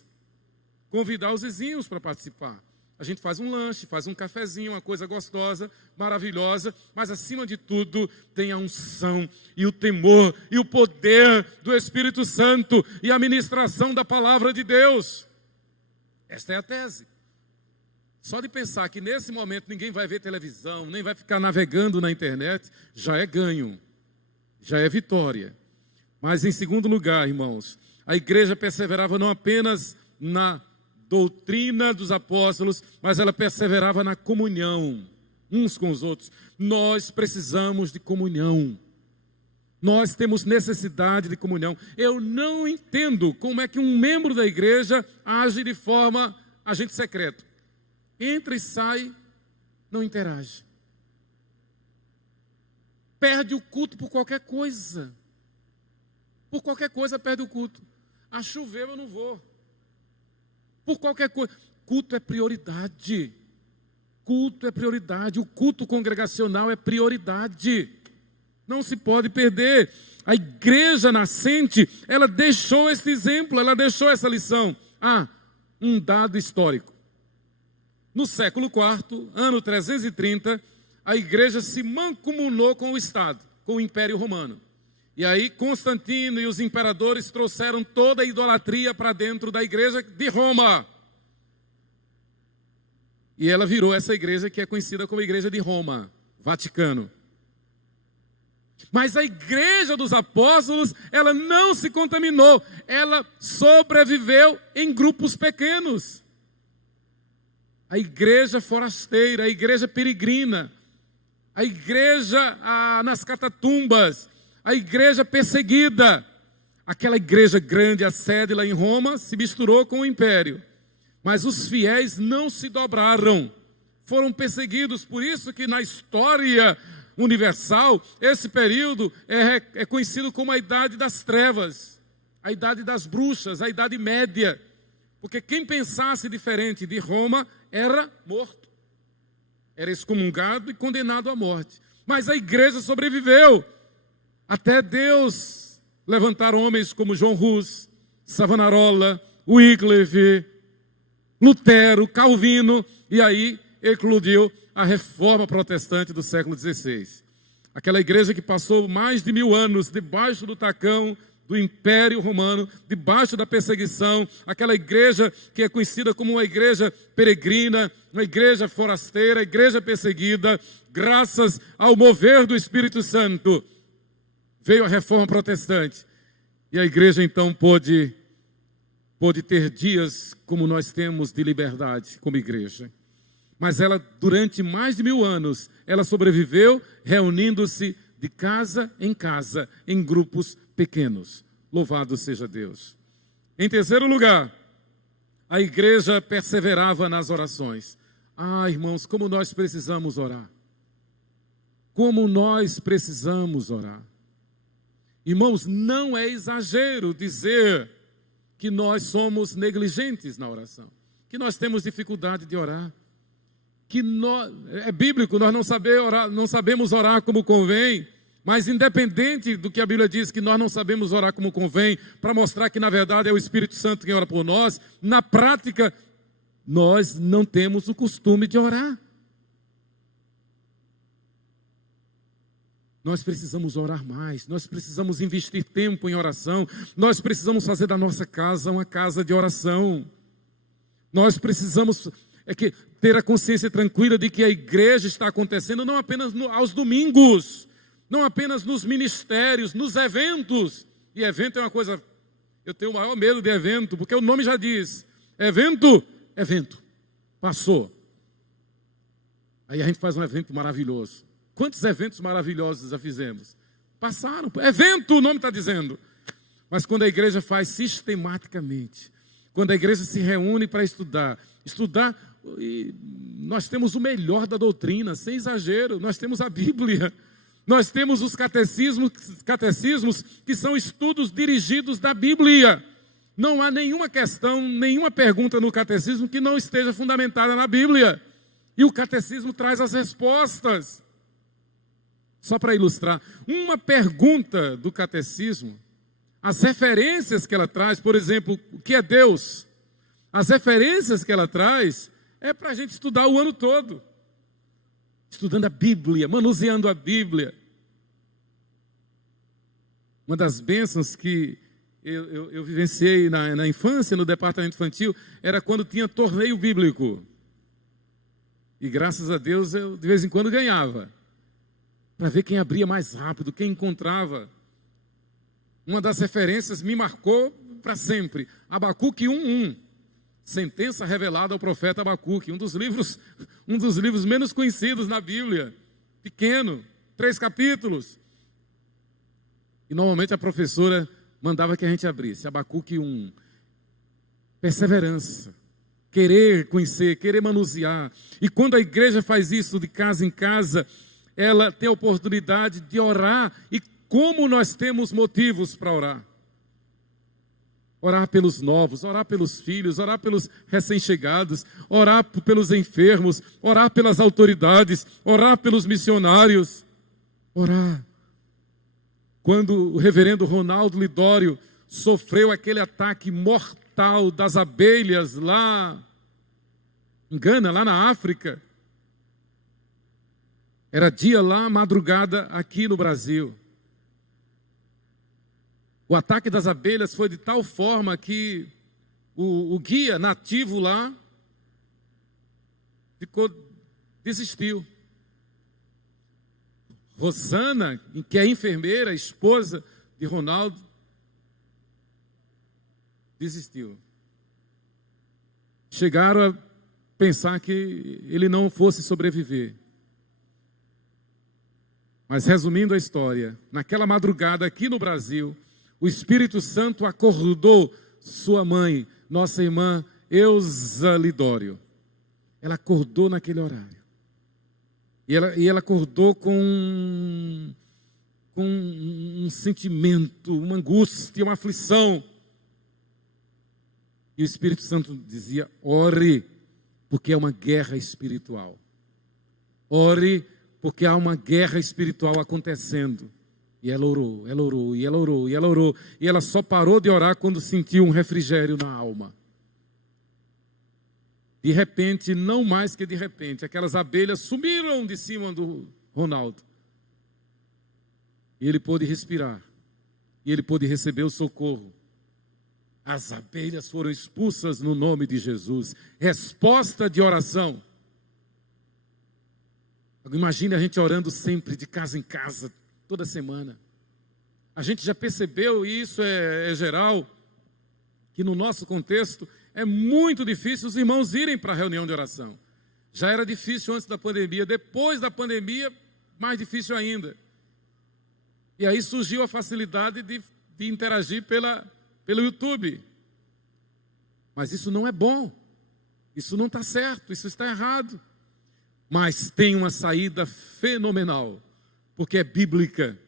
Convidar os vizinhos para participar. A gente faz um lanche, faz um cafezinho, uma coisa gostosa, maravilhosa, mas acima de tudo tem a unção e o temor e o poder do Espírito Santo e a ministração da palavra de Deus. Esta é a tese. Só de pensar que nesse momento ninguém vai ver televisão, nem vai ficar navegando na internet, já é ganho, já é vitória. Mas em segundo lugar, irmãos, a igreja perseverava não apenas na doutrina dos apóstolos, mas ela perseverava na comunhão uns com os outros. Nós precisamos de comunhão. Nós temos necessidade de comunhão. Eu não entendo como é que um membro da igreja age de forma agente secreto. Entra e sai, não interage. Perde o culto por qualquer coisa. Por qualquer coisa perde o culto. A chover eu não vou. Por qualquer coisa. Culto é prioridade. Culto é prioridade. O culto congregacional é prioridade. Não se pode perder. A igreja nascente, ela deixou esse exemplo, ela deixou essa lição. Um dado histórico. No século IV, ano 330, a igreja se mancomunou com o Estado, com o Império Romano. E aí Constantino e os imperadores trouxeram toda a idolatria para dentro da igreja de Roma. E ela virou essa igreja que é conhecida como Igreja de Roma, Vaticano. Mas a igreja dos apóstolos, ela não se contaminou, ela sobreviveu em grupos pequenos. A igreja forasteira, a igreja peregrina, a igreja nas catatumbas, a igreja perseguida. Aquela igreja grande, a sede lá em Roma, se misturou com o império. Mas os fiéis não se dobraram, foram perseguidos. Por isso que na história universal, esse período é conhecido como a Idade das Trevas, a Idade das Bruxas, a Idade Média. Porque quem pensasse diferente de Roma era morto, era excomungado e condenado à morte. Mas a igreja sobreviveu, até Deus levantar homens como João Hus, Savonarola, Wycliffe, Lutero, Calvino, e aí eclodiu a reforma protestante do século XVI. Aquela igreja que passou mais de 1000 anos debaixo do tacão do Império Romano, debaixo da perseguição, aquela igreja que é conhecida como uma igreja peregrina, uma igreja forasteira, a igreja perseguida, graças ao mover do Espírito Santo, veio a reforma protestante, e a igreja então pôde ter dias como nós temos de liberdade como igreja. Mas ela, durante mais de 1000 anos, ela sobreviveu reunindo-se de casa, em grupos pequenos. Louvado seja Deus. Em terceiro lugar, a igreja perseverava nas orações. Irmãos, como nós precisamos orar. Como nós precisamos orar. Irmãos, não é exagero dizer que nós somos negligentes na oração, que nós temos dificuldade de orar, é bíblico, nós não sabemos orar como convém, mas independente do que a Bíblia diz que nós não sabemos orar como convém, para mostrar que na verdade é o Espírito Santo quem ora por nós, na prática nós não temos o costume de orar. Nós precisamos orar mais, nós precisamos investir tempo em oração, nós precisamos fazer da nossa casa uma casa de oração. Nós precisamos ter a consciência tranquila de que a igreja está acontecendo não apenas aos domingos, não apenas nos ministérios, nos eventos. E evento é uma coisa, eu tenho o maior medo de evento, porque o nome já diz, evento, passou. Aí a gente faz um evento maravilhoso. Quantos eventos maravilhosos já fizemos? Passaram, evento, o nome está dizendo. Mas quando a igreja faz sistematicamente, quando a igreja se reúne para estudar, e nós temos o melhor da doutrina, sem exagero, nós temos a Bíblia, nós temos os catecismos que são estudos dirigidos da Bíblia. Não há nenhuma questão, nenhuma pergunta no catecismo que não esteja fundamentada na Bíblia. E o catecismo traz as respostas. Só para ilustrar, uma pergunta do catecismo, as referências que ela traz, por exemplo, o que é Deus? As referências que ela traz é para a gente estudar o ano todo. Estudando a Bíblia, manuseando a Bíblia. Uma das bênçãos que eu vivenciei na infância, no departamento infantil, era quando tinha torneio bíblico. E graças a Deus eu de vez em quando ganhava. Para ver quem abria mais rápido, quem encontrava. Uma das referências me marcou para sempre. Abacuque 1:1. Sentença revelada ao profeta Abacuque. Um dos livros menos conhecidos na Bíblia. Pequeno, 3 capítulos. E normalmente a professora mandava que a gente abrisse. Abacuque 1. Perseverança. Querer conhecer, querer manusear. E quando a igreja faz isso de casa em casa, ela tem a oportunidade de orar. E como nós temos motivos para orar? Orar pelos novos, orar pelos filhos, orar pelos recém-chegados, orar pelos enfermos, orar pelas autoridades, orar pelos missionários. Orar. Quando o reverendo Ronaldo Lidório sofreu aquele ataque mortal das abelhas lá em Gana, lá na África. Era dia lá, madrugada aqui no Brasil. O ataque das abelhas foi de tal forma que o guia nativo lá desistiu. Rosana, que é enfermeira, esposa de Ronaldo, desistiu. Chegaram a pensar que ele não fosse sobreviver. Mas resumindo a história, naquela madrugada aqui no Brasil, o Espírito Santo acordou sua mãe, nossa irmã Eusa Lidório. Ela acordou naquele horário. E ela acordou com um sentimento, uma angústia, uma aflição. E o Espírito Santo dizia: ore, porque é uma guerra espiritual. Ore, porque há uma guerra espiritual acontecendo. E ela orou, ela orou, e ela orou, e ela orou. E ela só parou de orar quando sentiu um refrigério na alma. De repente, não mais que de repente, aquelas abelhas sumiram de cima do Ronaldo. E ele pôde respirar. E ele pôde receber o socorro. As abelhas foram expulsas no nome de Jesus. Resposta de oração. Imagine a gente orando sempre, de casa em casa, toda semana. A gente já percebeu, e isso é geral, que no nosso contexto é muito difícil os irmãos irem para a reunião de oração. Já era difícil antes da pandemia, depois da pandemia, mais difícil ainda. E aí surgiu a facilidade de interagir pelo YouTube. Mas isso não é bom, isso não está certo, isso está errado. Mas tem uma saída fenomenal, porque é bíblica,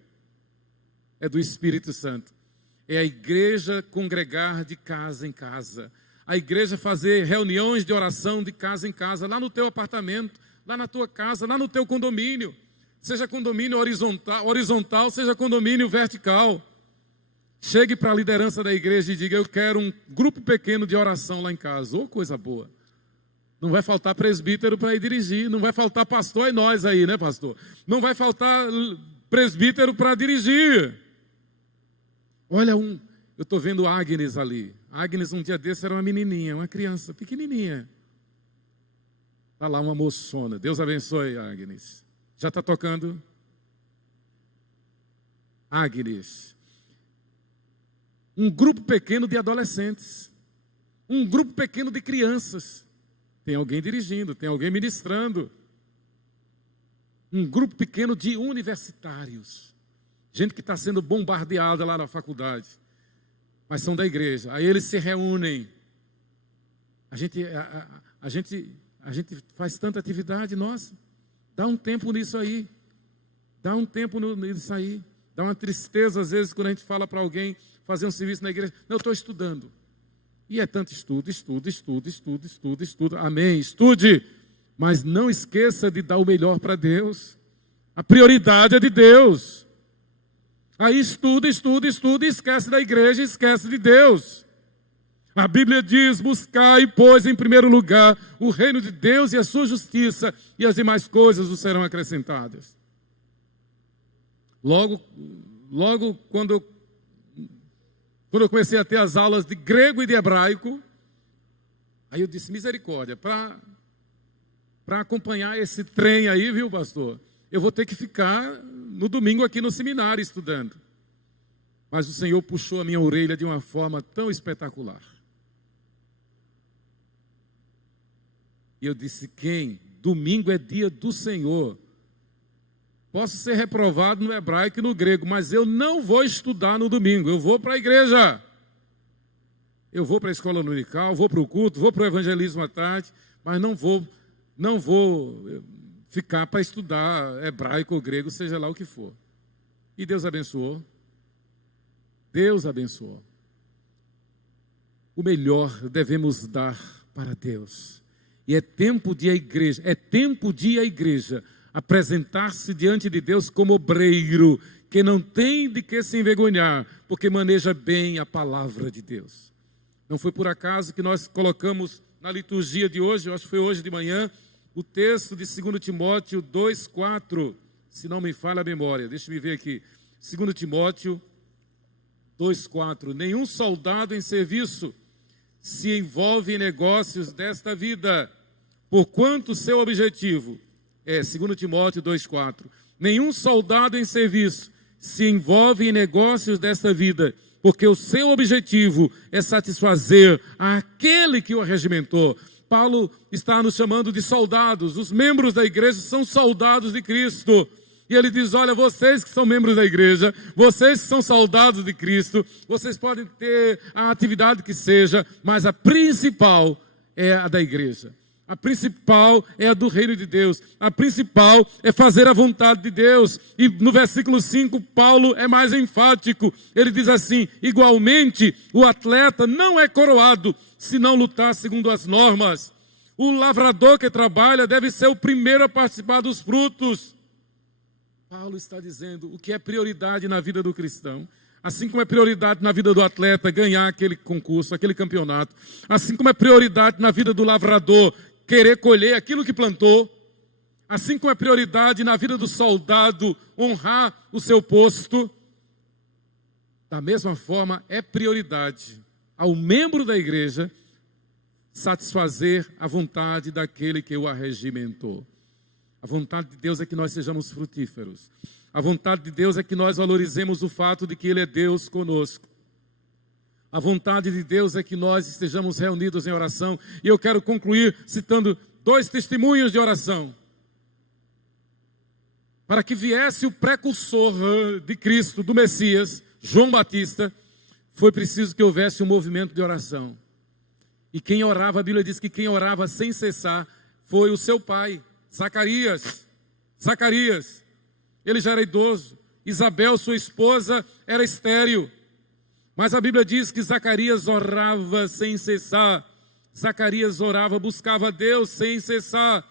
é do Espírito Santo. É a igreja congregar de casa em casa. A igreja fazer reuniões de oração de casa em casa, lá no teu apartamento, lá na tua casa, lá no teu condomínio. Seja condomínio horizontal, seja condomínio vertical. Chegue para a liderança da igreja e diga: eu quero um grupo pequeno de oração lá em casa. Oh, coisa boa. Não vai faltar presbítero para ir dirigir, não vai faltar pastor, é nós aí, né, pastor? Não vai faltar presbítero para dirigir. Olha, eu estou vendo Agnes ali. Agnes, um dia desse, era uma menininha, uma criança pequenininha. Está lá uma moçona. Deus abençoe, Agnes. Já está tocando? Agnes. Um grupo pequeno de adolescentes. Um grupo pequeno de crianças. Tem alguém dirigindo, tem alguém ministrando. Um grupo pequeno de universitários. Gente que está sendo bombardeada lá na faculdade. Mas são da igreja. Aí eles se reúnem. A gente faz tanta atividade, nossa. Dá um tempo nisso aí. Dá um tempo nisso aí. Dá uma tristeza às vezes quando a gente fala para alguém fazer um serviço na igreja. Não, eu estou estudando. E é tanto estudo. Amém, estude. Mas não esqueça de dar o melhor para Deus. A prioridade é de Deus. Aí estuda, e esquece da igreja, esquece de Deus. A Bíblia diz: buscai, pois, em primeiro lugar o reino de Deus e a sua justiça, e as demais coisas vos serão acrescentadas. Logo quando eu comecei a ter as aulas de grego e de hebraico, aí eu disse: misericórdia, para acompanhar esse trem aí, viu, pastor? Eu vou ter que ficar no domingo aqui no seminário estudando. Mas o Senhor puxou a minha orelha de uma forma tão espetacular. E eu disse: quem? Domingo é dia do Senhor. Posso ser reprovado no hebraico e no grego, mas eu não vou estudar no domingo. Eu vou para a igreja. Eu vou para a escola dominical, vou para o culto, vou para o evangelismo à tarde, mas não vou ficar para estudar hebraico ou grego, seja lá o que for. E Deus abençoou. Deus abençoou. O melhor devemos dar para Deus. E é tempo de a igreja apresentar-se diante de Deus como obreiro, que não tem de que se envergonhar, porque maneja bem a palavra de Deus. Não foi por acaso que nós colocamos na liturgia de hoje, eu acho que foi hoje de manhã, o texto de 2 Timóteo 2,4, se não me falha a memória. Deixa eu ver aqui. 2 Timóteo 2,4. Nenhum soldado em serviço se envolve em negócios desta vida, porquanto seu objetivo é, 2 Timóteo 2,4. Nenhum soldado em serviço se envolve em negócios desta vida, porque o seu objetivo é satisfazer aquele que o arregimentou. Paulo está nos chamando de soldados. Os membros da igreja são soldados de Cristo. E ele diz: olha, vocês que são membros da igreja, vocês que são soldados de Cristo, vocês podem ter a atividade que seja, mas a principal é a da igreja. A principal é a do reino de Deus. A principal é fazer a vontade de Deus. E no versículo 5, Paulo é mais enfático. Ele diz assim: igualmente, o atleta não é coroado se não lutar segundo as normas. O lavrador que trabalha deve ser o primeiro a participar dos frutos. Paulo está dizendo o que é prioridade na vida do cristão. Assim como é prioridade na vida do atleta ganhar aquele concurso, aquele campeonato. Assim como é prioridade na vida do lavrador querer colher aquilo que plantou. Assim como é prioridade na vida do soldado honrar o seu posto. Da mesma forma, é prioridade ao membro da igreja satisfazer a vontade daquele que o arregimentou. A vontade de Deus é que nós sejamos frutíferos. A vontade de Deus é que nós valorizemos o fato de que Ele é Deus conosco. A vontade de Deus é que nós estejamos reunidos em oração. E eu quero concluir citando 2 testemunhos de oração. Para que viesse o precursor de Cristo, do Messias, João Batista, foi preciso que houvesse um movimento de oração. E quem orava, a Bíblia diz que quem orava sem cessar foi o seu pai, Zacarias. Ele já era idoso. Isabel, sua esposa, era estéril. Mas a Bíblia diz que Zacarias orava sem cessar. Zacarias orava, buscava a Deus sem cessar.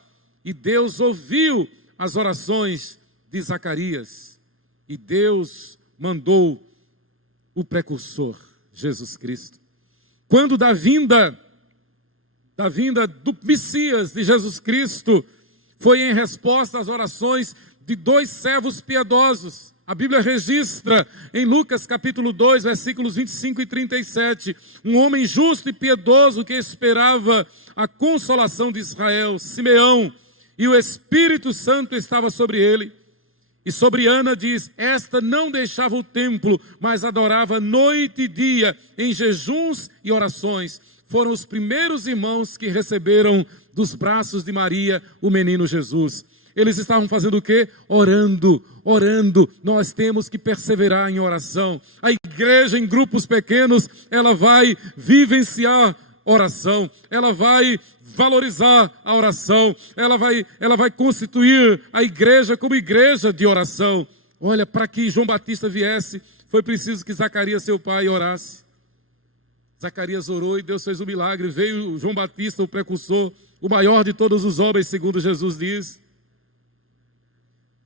E Deus ouviu as orações de Zacarias. E Deus mandou o precursor, Jesus Cristo. Quando da vinda do Messias, de Jesus Cristo, foi em resposta às orações de 2 servos piedosos. A Bíblia registra em Lucas capítulo 2, versículos 25 e 37, um homem justo e piedoso que esperava a consolação de Israel, Simeão, e o Espírito Santo estava sobre ele. E sobre Ana diz: esta não deixava o templo, mas adorava noite e dia, em jejuns e orações. Foram os primeiros irmãos que receberam dos braços de Maria o menino Jesus. Eles estavam fazendo o quê? Orando. Nós temos que perseverar em oração. A igreja em grupos pequenos, ela vai vivenciar oração. Ela vai valorizar a oração. Ela vai constituir a igreja como igreja de oração. Olha, para que João Batista viesse, foi preciso que Zacarias, seu pai, orasse. Zacarias orou e Deus fez um milagre. Veio João Batista, o precursor, o maior de todos os homens, segundo Jesus diz.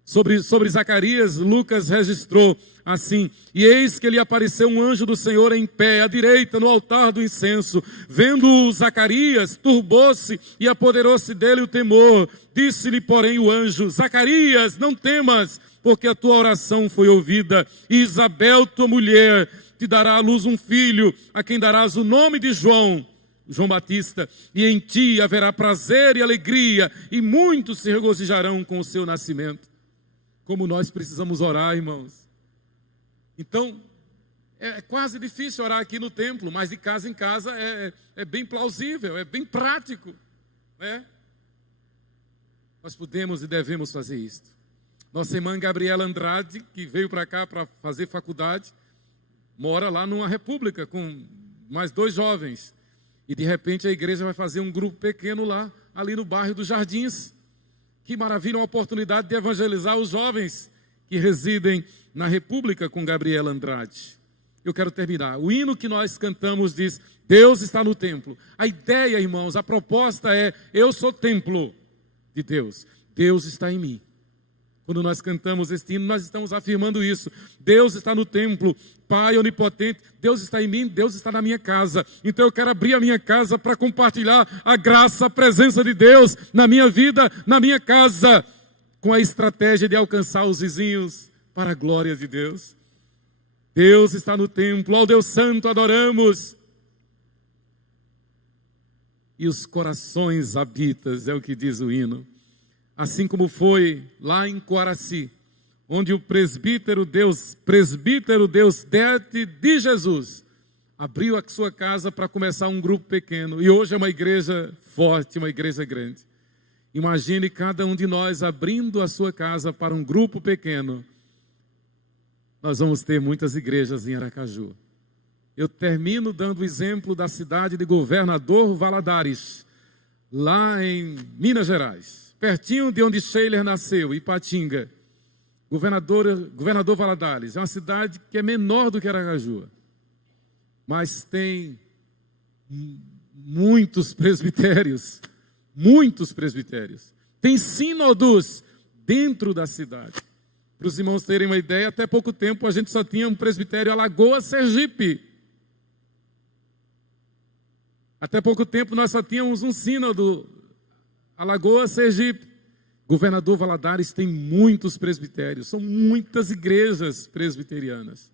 Sobre Zacarias, Lucas registrou assim: e eis que lhe apareceu um anjo do Senhor em pé, à direita, no altar do incenso. Vendo-o Zacarias, turbou-se e apoderou-se dele o temor. Disse-lhe, porém, o anjo: Zacarias, não temas, porque a tua oração foi ouvida. E Isabel, tua mulher, te dará à luz um filho, a quem darás o nome de João Batista, e em ti haverá prazer e alegria, e muitos se regozijarão com o seu nascimento. Como nós precisamos orar, irmãos. Então, é quase difícil orar aqui no templo, mas de casa em casa é bem plausível, é bem prático, né? Nós podemos e devemos fazer isso. Nossa irmã Gabriela Andrade, que veio para cá para fazer faculdade, mora lá numa república com mais 2 jovens. E de repente a igreja vai fazer um grupo pequeno lá, ali no bairro dos Jardins. Que maravilha, uma oportunidade de evangelizar os jovens que residem na República com Gabriela Andrade. Eu quero terminar. O hino que nós cantamos diz: Deus está no templo. A ideia, irmãos, a proposta é: eu sou templo de Deus. Deus está em mim. Quando nós cantamos este hino, nós estamos afirmando isso. Deus está no templo, Pai onipotente, Deus está em mim, Deus está na minha casa. Então eu quero abrir a minha casa para compartilhar a graça, a presença de Deus na minha vida, na minha casa, com a estratégia de alcançar os vizinhos para a glória de Deus. Deus está no templo, ao Deus Santo adoramos. E os corações habitas, é o que diz o hino. Assim como foi lá em Coaraci, onde o presbítero Deus Dete de Jesus abriu a sua casa para começar um grupo pequeno. E hoje é uma igreja forte, uma igreja grande. Imagine cada um de nós abrindo a sua casa para um grupo pequeno. Nós vamos ter muitas igrejas em Aracaju. Eu termino dando o exemplo da cidade de Governador Valadares, lá em Minas Gerais. Pertinho de onde Sheiler nasceu, Ipatinga. Governador Valadares. É uma cidade que é menor do que Aracaju. Mas tem muitos presbitérios. Muitos presbitérios. Tem sínodos dentro da cidade. Para os irmãos terem uma ideia, até pouco tempo a gente só tinha um presbitério Alagoas, Sergipe. Até pouco tempo nós só tínhamos um sínodo Alagoas, Sergipe. Governador Valadares tem muitos presbitérios, são muitas igrejas presbiterianas.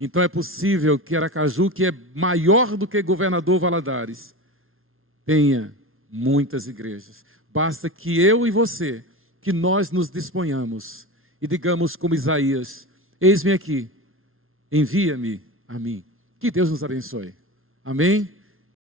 Então é possível que Aracaju, que é maior do que Governador Valadares, tenha muitas igrejas. Basta que eu e você, que nós nos disponhamos e digamos como Isaías: eis-me aqui, envia-me a mim. Que Deus nos abençoe. Amém?